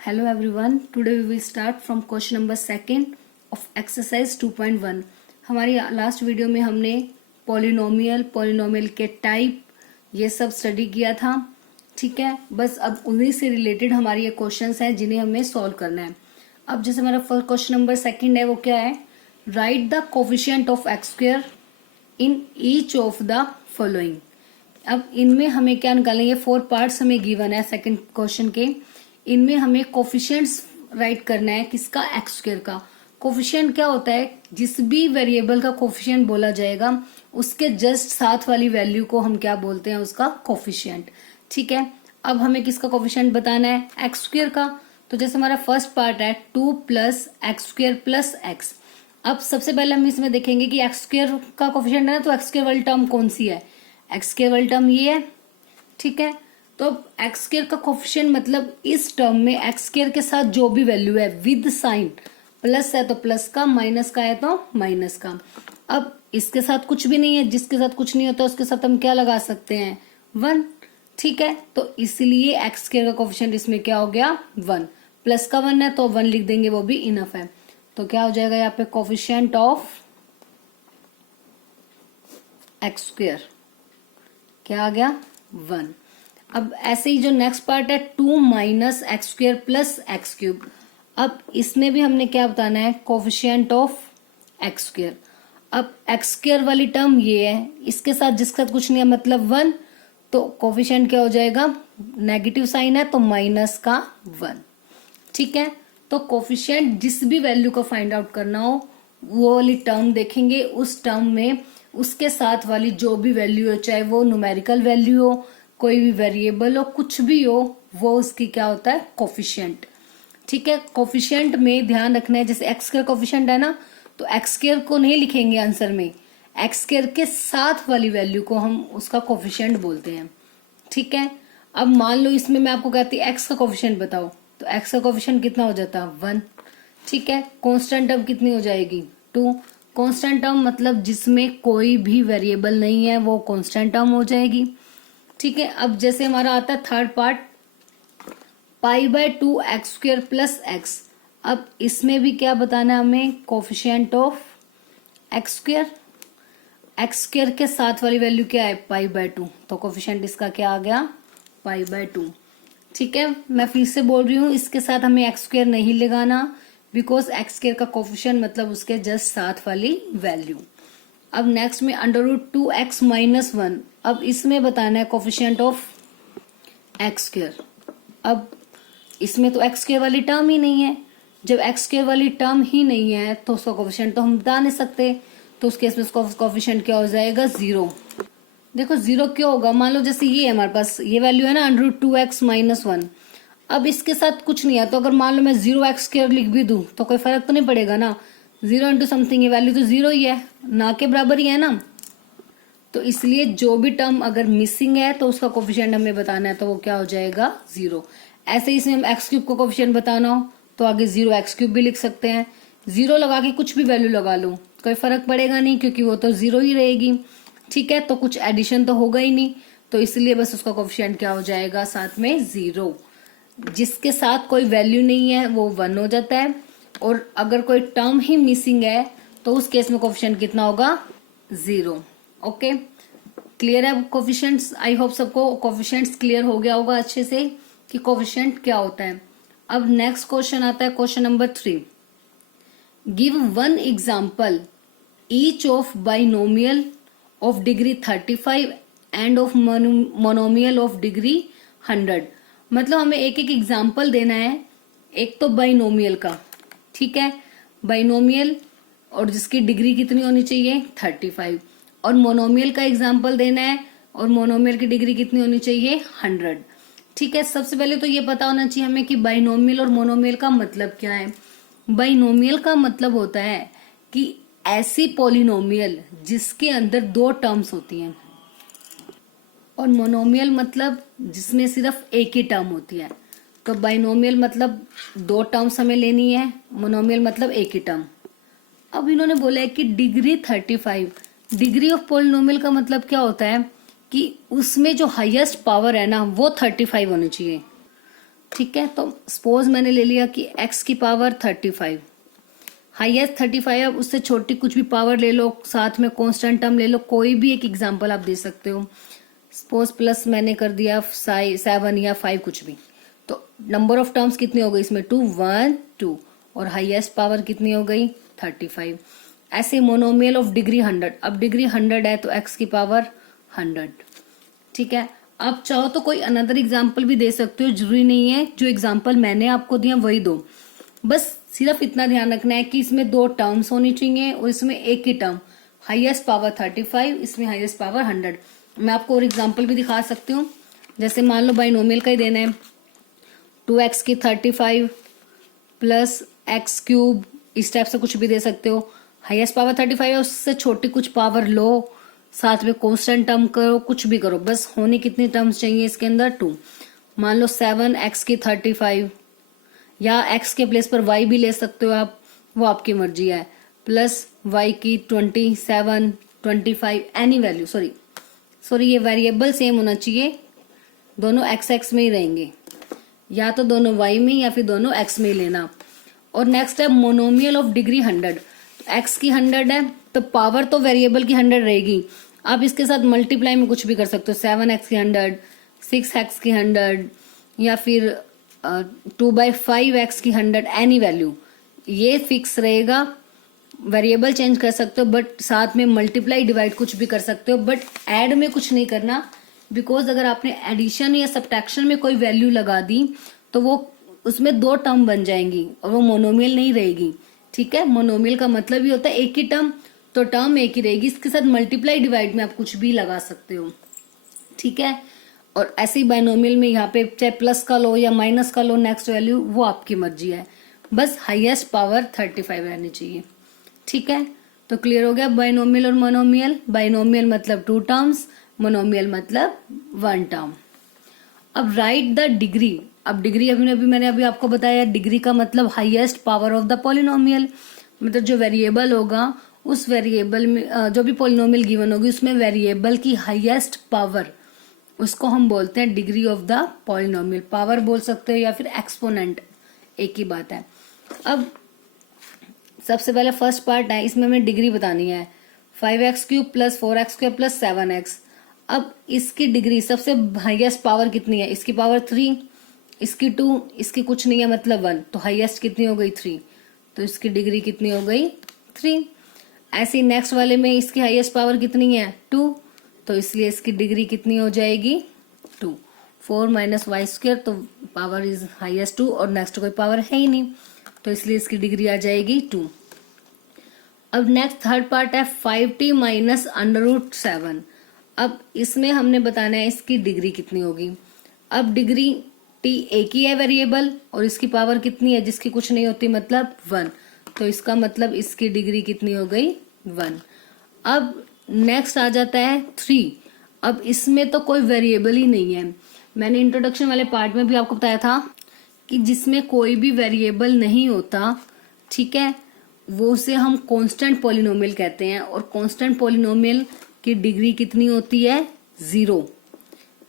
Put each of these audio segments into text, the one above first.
Hello everyone, today we will start from question number second of exercise 2.1। हमारी last video में हमने polynomial के type ये सब स्टडी किया था। ठीक है, बस अब उन्हीं से रिलेटेड हमारी ये क्वेश्चंस हैं जिन्हें हमें सॉल्व करना है। अब जैसे हमारा फर्स्ट क्वेश्चन नंबर सेकंड है, वो क्या है, right the coefficient of x square in each of the following. अब इनमें हमें क्या निकालना है, ये 4 पार्ट्स हमें गिवन है सेकंड क्वेश्चन के। इनमें हमें कोफिशिएंट्स राइट करना है, किसका, एक्स स्क्वायर का। कोफिशिएंट क्या होता है, जिस भी वेरिएबल का कोफिशिएंट बोला जाएगा उसके जस्ट साथ वाली वैल्यू को हम क्या बोलते हैं, उसका कोफिशिएंट। ठीक है, अब हमें किसका कोफिशिएंट बताना है, एक्स स्क्वायर का। तो जैसे हमारा फर्स्ट पार्ट है 2 plus x square plus x. अब सबसे पहले हम इसमें देखेंगे कि एक्स स्क्वायर का कोफिशिएंट है ना, तो एक्स स्क्वायर वाली टर्म कौन सी है, एक्स स्क्वायर वाली टर्म ये है। ठीक है, तो एक्स स्क्वायर का कोफिशिएंट मतलब इस टर्म में एक्स स्क्वायर के साथ जो भी वैल्यू है विद साइन, प्लस है तो प्लस का, माइनस का है तो माइनस का। अब इसके साथ कुछ भी नहीं है, जिसके साथ कुछ नहीं होता उसके साथ हम क्या लगा सकते हैं, 1। ठीक है, तो इसलिए एक्स स्क्वायर का कोफिशिएंट इसमें क्या हो गया, 1। प्लस का 1 है तो 1 लिख देंगे, वो भी इनफ है। तो क्या हो जाएगा यहाँ पे, कोफिशिएंट ऑफ एक्स स्क्वायर क्या आ गया, 1। अब ऐसे ही जो नेक्स्ट पार्ट है 2 minus x square plus x cube. अब इसमें भी हमने क्या बताना है, कोफिशिएंट ऑफ एक्स स्क्वायर। अब एक्स स्क्वायर वाली टर्म ये है, इसके साथ जिसका कुछ नहीं है मतलब 1, तो कोफिशिएंट क्या हो जाएगा, नेगेटिव साइन है तो माइनस का 1। ठीक है, तो कोफिशिएंट जिस भी वैल्यू को फाइंड आउट करना हो वो वाली टर्म देखेंगे, उस टर्म में उसके साथ वाली जो भी वैल्यू हो, चाहे वो न्यूमेरिकल वैल्यू हो, कोई भी वेरिएबल हो, कुछ भी हो, वो उसकी क्या होता है, कोफिशिएंट। ठीक है, कोफिशिएंट में ध्यान रखना है, जैसे एक्स स्क्वायर कोफिशिएंट है ना, तो एक्स स्क्वायर को नहीं लिखेंगे आंसर में, एक्स स्क्वायर के साथ वाली वैल्यू को हम उसका कोफिशिएंट बोलते हैं। ठीक है, अब मान लो इसमें मैं आपको कहती एक्स का कोफिशिएंट बताओ, तो एक्स का कोफिशिएंट कितना हो जाता है, 1। ठीक है, कांस्टेंट टर्म कितनी हो जाएगी, 2। कांस्टेंट टर्म मतलब जिसमें कोई भी वेरिएबल नहीं है वो कांस्टेंट टर्म हो जाएगी। ठीक है, अब जैसे हमारा आता है third part, π/2 x square plus x. अब इसमें भी क्या बताना है हमें, coefficient of x square. X square के साथ वाली वैल्यू क्या है, π/2, तो कोफिशिएंट इसका क्या आ गया, π/2। ठीक है, मैं फिर से बोल रही हूँ, इसके साथ हमें एक्स स्क्वायर नहीं लगाना, बिकॉज एक्स स्क्वायर का कोफिशिएंट मतलब उसके जस्ट साथ वाली वैल्यू। अब नेक्स्ट में √2x - 1। अब इसमें बताना है कोफिशिएंट ऑफ एक्स स्क्वायर। अब इसमें तो एक्स स्क्वायर वाली टर्म ही नहीं है, जब एक्स स्क्वायर वाली टर्म ही नहीं है तो उसका कोफिशिएंट तो हम बता नहीं सकते, तो उस केस में उसका कोफिशिएंट क्या हो जाएगा, 0। देखो 0 क्यों होगा, मान लो जैसे ये हमारे पास ये वैल्यू है ना, √2x - 1। अब इसके साथ कुछ नहीं है, तो अगर मान लो मैं 0x² लिख भी दूं तो कोई फर्क तो नहीं पड़ेगा ना, 0 इंटू समथिंग, ये वैल्यू तो 0 ही है, ना के बराबर ही है ना। तो इसलिए जो भी टर्म अगर मिसिंग है तो उसका कोफिशिएंट हमें बताना है, तो वो क्या हो जाएगा, 0। ऐसे ही इसमें हम एक्स क्यूब को कोफिशिएंट बताना हो तो आगे 0x³ भी लिख सकते हैं। 0 लगा के कुछ भी वैल्यू लगा लो, कोई फर्क पड़ेगा नहीं, क्योंकि वो तो 0 ही रहेगी। ठीक है, तो कुछ एडिशन तो होगा ही नहीं, तो इसलिए बस उसका कोफिशिएंट क्या हो जाएगा, साथ में 0। जिसके साथ कोई वैल्यू नहीं है वो 1 हो जाता है, और अगर कोई टर्म ही मिसिंग है तो उस केस में कोफिशिएंट कितना होगा, 0। ओके, क्लियर है कोफिशिएंट्स, आई होप सबको कोफिशिएंट्स क्लियर हो गया होगा अच्छे से कि कोफिशिएंट क्या होता है। अब नेक्स्ट क्वेश्चन आता है, question number 3। Give 1 example each of binomial of degree 35 end of monomial of degree 100। मतलब हमें एक एक एग्जाम्पल देना है, एक तो बाइनोमियल का, ठीक है, बाइनोमियल और जिसकी डिग्री कितनी होनी चाहिए, 35, और मोनोमियल का एग्जाम्पल देना है और मोनोमियल की डिग्री कितनी होनी चाहिए, 100। ठीक है, सबसे पहले तो ये पता होना चाहिए हमें कि बाइनोमियल और मोनोमियल का मतलब क्या है। बाइनोमियल का मतलब होता है कि ऐसी पॉलिनोमियल जिसके अंदर 2 टर्म्स होती हैं, और मोनोमियल मतलब जिसमें सिर्फ एक ही टर्म होती है। तो बाइनोमियल मतलब 2 टर्म्स हमें लेनी है, मोनोमियल मतलब एक ही टर्म। अब इन्होंने बोला है कि डिग्री 35, डिग्री ऑफ पॉलिनोमियल का मतलब क्या होता है कि उसमें जो हाईएस्ट पावर है ना वो 35 होनी चाहिए। ठीक है, तो सपोज मैंने ले लिया कि x की पावर 35, हाईएस्ट 35, अब उससे छोटी कुछ भी पावर ले लो, साथ में कांस्टेंट टर्म ले लो, कोई भी एक एग्जांपल आप दे सकते हो। सपोज प्लस मैंने कर दिया 7 या 5 कुछ भी, तो नंबर ऑफ टर्म्स कितनी हो गई इसमें 2, 1, 2, और हाईएस्ट पावर कितनी हो गई 35। ऐसे मोनोमियल ऑफ डिग्री 100, अब डिग्री 100 है तो x की पावर 100। ठीक है, आप चाहो तो कोई अनदर एग्जाम्पल भी दे सकते हो, जरूरी नहीं है जो एग्जाम्पल मैंने आपको दिया वही दो। बस सिर्फ इतना ध्यान रखना है कि इसमें 2 टर्म्स होनी चाहिए और इसमें एक ही टर्म, हाईएस्ट पावर 35, इसमें हाईएस्ट पावर 100। मैं आपको और एग्जाम्पल भी दिखा सकती हूँ, जैसे मान लो बाइनोमियल का ही देना है, 2x की 35 प्लस x क्यूब, इस टाइप से कुछ भी दे सकते हो। हाईएस्ट पावर 35 है, उससे छोटी कुछ पावर लो, साथ में कांस्टेंट टर्म करो, कुछ भी करो, बस होनी कितनी टर्म्स चाहिए इसके अंदर 2। मान लो 7x की 35, या x के प्लेस पर y भी ले सकते हो आप, वो आपकी मर्जी है, प्लस y की 27, 25, एनी वैल्यू, सॉरी ये वेरिएबल सेम होना चाहिए, दोनों x में ही रहेंगे, या तो दोनों y में या फिर दोनों x में ही लेना। और नेक्स्ट है मोनोमियल ऑफ डिग्री 100, x की 100 है तो पावर तो वेरिएबल की 100 रहेगी, आप इसके साथ मल्टीप्लाई में कुछ भी कर सकते हो, 7x की 100, 6x की 100, या फिर 2/5x की 100, एनी वैल्यू, ये फिक्स रहेगा। वेरिएबल चेंज कर सकते हो, बट साथ में मल्टीप्लाई डिवाइड कुछ भी कर सकते हो, बट ऐड में कुछ नहीं करना, बिकॉज अगर आपने एडिशन या सब्ट्रैक्शन में कोई वैल्यू लगा दी तो वो उसमें 2 टर्म बन जाएंगी और वो मोनोमियल नहीं रहेगी। ठीक है, मोनोमियल का मतलब ही होता है एक ही टर्म, तो टर्म एक ही रहेगी, इसके साथ मल्टीप्लाई डिवाइड में आप कुछ भी लगा सकते हो। ठीक है, और ऐसे ही बाइनोमियल में यहाँ पे चाहे प्लस का लो या माइनस का लो, नेक्स्ट वैल्यू वो आपकी मर्जी है, बस हाईएस्ट पावर 35 रहनी चाहिए। ठीक है, तो क्लियर हो गया बाइनोमियल और मोनोमियल। बाइनोमियल मतलब 2 टर्म्स, मोनोमियल मतलब 1 टर्म। अब राइट द डिग्री, अब डिग्री अभी मैंने आपको बताया, डिग्री का मतलब highest power of the polynomial, मतलब जो वेरिएबल होगा उस वेरिएबल में जो भी पॉलिनोमियल गिवन होगी उसमें वेरिएबल की हाईएस्ट पावर, उसको हम बोलते हैं degree of the polynomial. Power बोल सकते हो या फिर एक्सपोनेंट, एक ही बात है। अब सबसे पहले फर्स्ट पार्ट है, इसमें हमें डिग्री बतानी है, 5x cube plus 4x square plus 7x। अब इसकी डिग्री सबसे हाईएस्ट पावर कितनी है, इसकी पावर 3, इसकी 2, इसकी कुछ नहीं है मतलब 1, तो हाईएस्ट कितनी हो गई 3, तो इसकी डिग्री कितनी हो गई 3। ऐसे नेक्स्ट वाले में इसकी हाईएस्ट पावर कितनी है 2, तो इसलिए इसकी डिग्री कितनी हो जाएगी 2। 4 माइनस वाई स्क्वायर, तो पावर इज हाईएस्ट 2 और नेक्स्ट कोई पावर है ही नहीं, तो इसलिए इसकी डिग्री आ जाएगी 2। अब नेक्स्ट थर्ड पार्ट है 5t माइनस √7। अब इसमें हमने बताना है इसकी डिग्री कितनी होगी। अब डिग्री t एक ही है वेरिएबल और इसकी पावर कितनी है, जिसकी कुछ नहीं होती मतलब 1, तो इसका मतलब इसकी डिग्री कितनी हो गई 1। अब नेक्स्ट आ जाता है 3। अब इसमें तो कोई वेरिएबल ही नहीं है, मैंने इंट्रोडक्शन वाले पार्ट में भी आपको बताया था कि जिसमें कोई भी वेरिएबल नहीं होता, ठीक है, वो से हम कांस्टेंट पॉलिनोमियल कहते हैं, और कांस्टेंट पॉलिनोमियल की डिग्री कितनी होती है 0,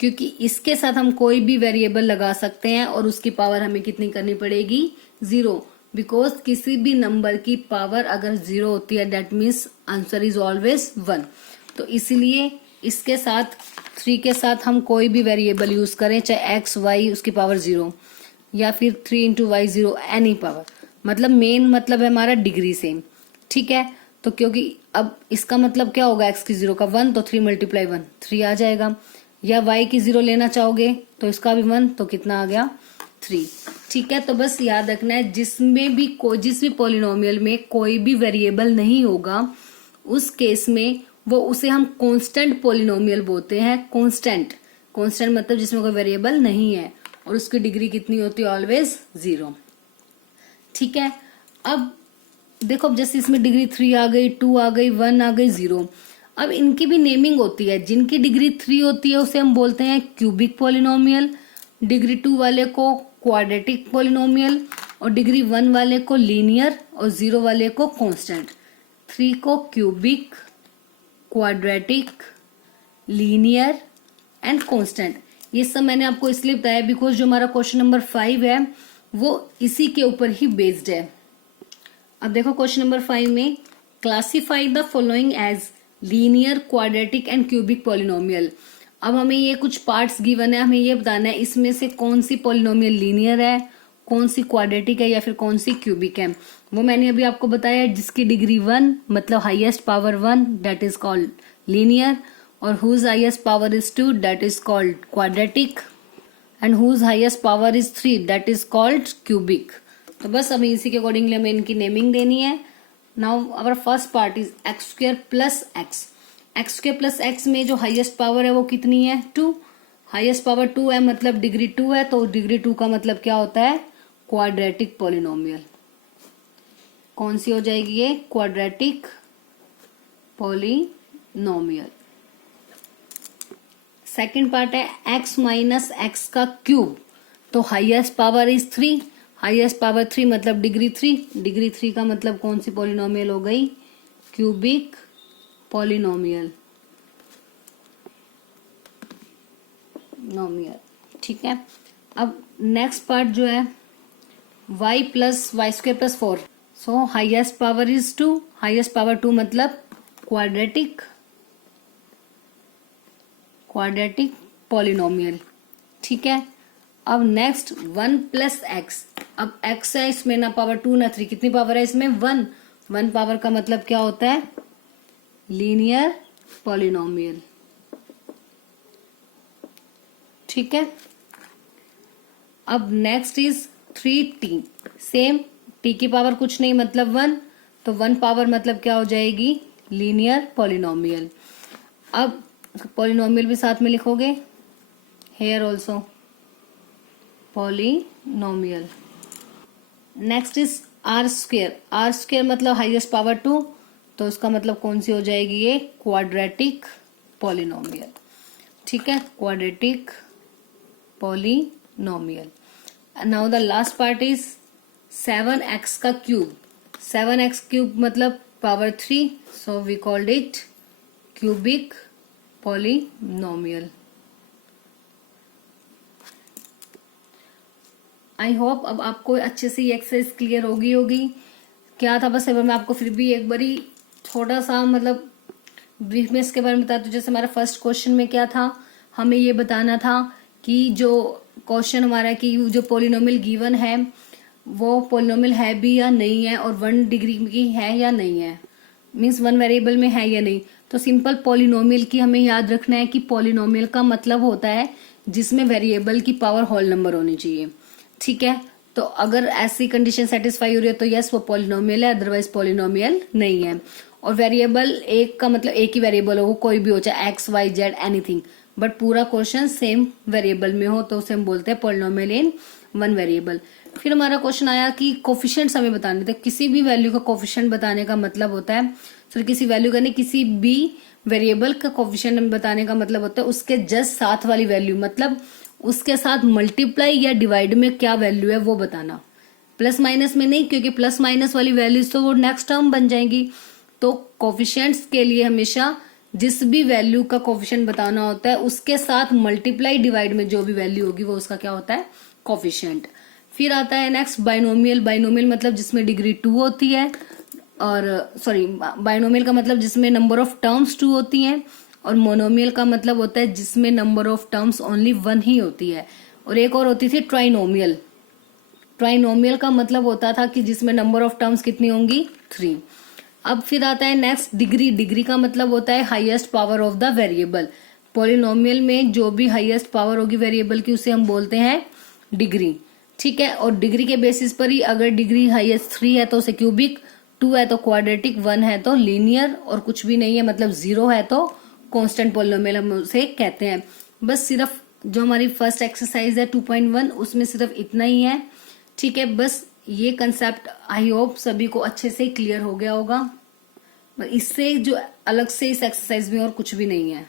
क्योंकि इसके साथ हम कोई भी वेरिएबल लगा सकते हैं और उसकी पावर हमें कितनी करनी पड़ेगी 0, बिकॉज किसी भी नंबर की पावर अगर 0 होती है that means answer is always 1। तो इसीलिए इसके साथ 3 के साथ हम कोई भी वेरिएबल यूज करें, चाहे x y उसकी पावर 0 या फिर 3 इंटू वाई 0, एनी पावर, मतलब मेन मतलब है हमारा डिग्री सेम। ठीक है, तो क्योंकि अब इसका मतलब क्या होगा, x की 0 का 1, तो 3 मल्टीप्लाई 1 3 आ जाएगा, या y की 0 लेना चाहोगे तो इसका भी 1, तो कितना आ गया 3। ठीक है, तो बस याद रखना है जिसमें भी जिस भी पॉलिनोमियल में कोई भी वेरिएबल नहीं होगा उस केस में वो उसे हम कांस्टेंट पॉलिनोमियल बोलते हैं। कांस्टेंट मतलब जिसमें कोई वेरिएबल नहीं है और उसकी डिग्री कितनी होती है ऑलवेज 0। ठीक है, अब देखो जैसे इसमें डिग्री 3 आ गई, 2 आ गई, 1 आ गई, 0। अब इनकी भी नेमिंग होती है, जिनकी डिग्री 3 होती है उसे हम बोलते हैं क्यूबिक पॉलिनोमियल, डिग्री 2 वाले को क्वाड्रेटिक पॉलिनोमियल, और डिग्री 1 वाले को लीनियर और 0 वाले को कांस्टेंट। 3 को cubic, quadratic, linear and constant, ये सब मैंने आपको इसलिए बताया बिकॉज जो हमारा क्वेश्चन नंबर 5 है वो इसी के ऊपर ही बेस्ड है। अब देखो क्वेश्चन नंबर 5 में classify the following as linear, quadratic and cubic polynomial. अब हमें ये कुछ पार्ट्स गिवन है, हमें ये बताना है इसमें से कौन सी पॉलिनोमियल लीनियर है, कौन सी क्वाड्रेटिक है या फिर कौन सी क्यूबिक है। वो मैंने अभी आपको बताया, जिसकी डिग्री 1 मतलब highest power 1 that is called linear, और whose highest power is 2 that is called quadratic, and whose highest power is 3 that is called cubic. तो बस अभी इसी के अकॉर्डिंगली हमें इनकी नेमिंग देनी है। Now our first part is X square plus X. X square plus X में जो हाईएस्ट पावर है वो कितनी है? 2। हाईएस्ट पावर 2 है मतलब डिग्री 2 है, तो डिग्री 2 का मतलब क्या होता है? Quadratic polynomial. कौन सी हो जाएगी ये? Quadratic polynomial. सेकंड पार्ट है x माइनस एक्स का क्यूब, तो highest power is 3, highest power 3 मतलब डिग्री 3, डिग्री 3 का मतलब कौन सी पॉलिनोमियल हो गई? क्यूबिक पॉलिनोमियल ठीक है। अब नेक्स्ट पार्ट जो है y plus Y square plus 4, so highest power is 2, highest power 2 मतलब क्वाड्रेटिक पॉलिनोमियल ठीक है। अब नेक्स्ट 1 प्लस एक्स, अब x है इसमें ना पावर 2 ना 3, कितनी पावर है इसमें? 1, 1 पावर का मतलब क्या होता है? लीनियर पॉलिनोमियल ठीक है। अब next is 3t, same, t की पावर कुछ नहीं मतलब 1, तो 1 पावर मतलब क्या हो जाएगी? Linear polynomial. अब पॉलिनोमियल भी साथ में लिखोगे, here also polynomial. Next is R square, R square मतलब हाईएस्ट पावर 2, तो उसका मतलब कौन सी हो जाएगी ये? क्वाड्रेटिक पॉलिनोमियल ठीक है, quadratic polynomial. Now the last part is 7x का क्यूब, 7x क्यूब मतलब power 3, so we called it cubic polynomial. I hope अब आपको अच्छे से ये एक्सरसाइज क्लियर होगी। क्या था बस, अब मैं आपको फिर भी एक बारी थोड़ा सा मतलब ब्रीफ में इसके बारे में बता दूं। जैसे हमारा फर्स्ट क्वेश्चन में क्या था, हमें ये बताना था कि जो क्वेश्चन हमारा कि जो पॉलिनोमियल गिवन है वो पॉलिनोमियल है भी या नहीं है, और 1 डिग्री की है या नहीं है, मीन्स 1 वेरिएबल में है या नहीं। तो सिंपल पॉलिनोमियल की हमें याद रखना है कि पॉलिनोमियल का मतलब होता है जिसमें वेरिएबल की पावर होल नंबर होनी चाहिए ठीक है। तो अगर ऐसी कंडीशन सेटिस्फाई हो रही है तो यस वो पॉलिनोमियल है, अदरवाइज पॉलिनोमियल नहीं है। और वेरिएबल एक का मतलब एक ही वेरिएबल हो, वो कोई भी हो, चाहे X Y Z anything, but पूरा क्वेश्चन सेम वेरिएबल में हो तो उसे हम बोलते हैं पॉलिनोमियल इन 1 वेरिएबल। फिर हमारा क्वेश्चन आया कि कोफिशिएंट्स हमें बताने थे। किसी भी वैल्यू का कोफिशिएंट बताने का मतलब होता है, सॉरी किसी वैल्यू का नहीं, किसी भी वेरिएबल का कोफिशिएंट हमें बताने का मतलब होता है उसके जस्ट साथ वाली वैल्यू, मतलब उसके साथ मल्टीप्लाई या डिवाइड में क्या वैल्यू है वो बताना, प्लस माइनस में नहीं, क्योंकि प्लस माइनस वाली वैल्यूज तो वो नेक्स्ट टर्म बन जाएंगी। तो कोफिशिएंट्स के लिए हमेशा जिस भी वैल्यू का कोफिशिएंट बताना होता है उसके साथ मल्टीप्लाई डिवाइड में जो भी वैल्यू होगी वो उसका क्या होता है? कोफिशिएंट। फिर आता है नेक्स्ट बाइनोमियल, बाइनोमियल मतलब जिसमें डिग्री 2 होती है, और सॉरी बाइनोमियल का मतलब जिसमें नंबर ऑफ टर्म्स 2 होती हैं, और मोनोमियल का मतलब होता है जिसमें नंबर ऑफ टर्म्स ओनली 1 ही होती है। और एक और होती थी ट्राइनोमियल, ट्राइनोमियल का मतलब होता था कि जिसमें नंबर ऑफ टर्म्स कितनी होंगी? 3। अब फिर आता है नेक्स्ट डिग्री, डिग्री का मतलब होता है highest power of the variable. Polynomial में जो भी हाईएस्ट पावर होगी वेरिएबल की उसे हम बोलते हैं डिग्री ठीक है। और डिग्री के बेसिस पर ही अगर डिग्री हाईएस्ट 3 है तो उसे क्यूबिक, 2 है तो क्वाड्रेटिक, 1 है तो लीनियर, और कुछ भी नहीं है मतलब 0 है तो कांस्टेंट पॉलिनोमियल हम उसे कहते हैं। बस सिर्फ जो हमारी फर्स्ट एक्सरसाइज है 2.1 उसमें सिर्फ इतना ही है ठीक है। बस ये कंसेप्ट आई होप सभी को अच्छे से क्लियर हो गया होगा। इससे जो अलग से इस एक्सरसाइज में और कुछ भी नहीं है।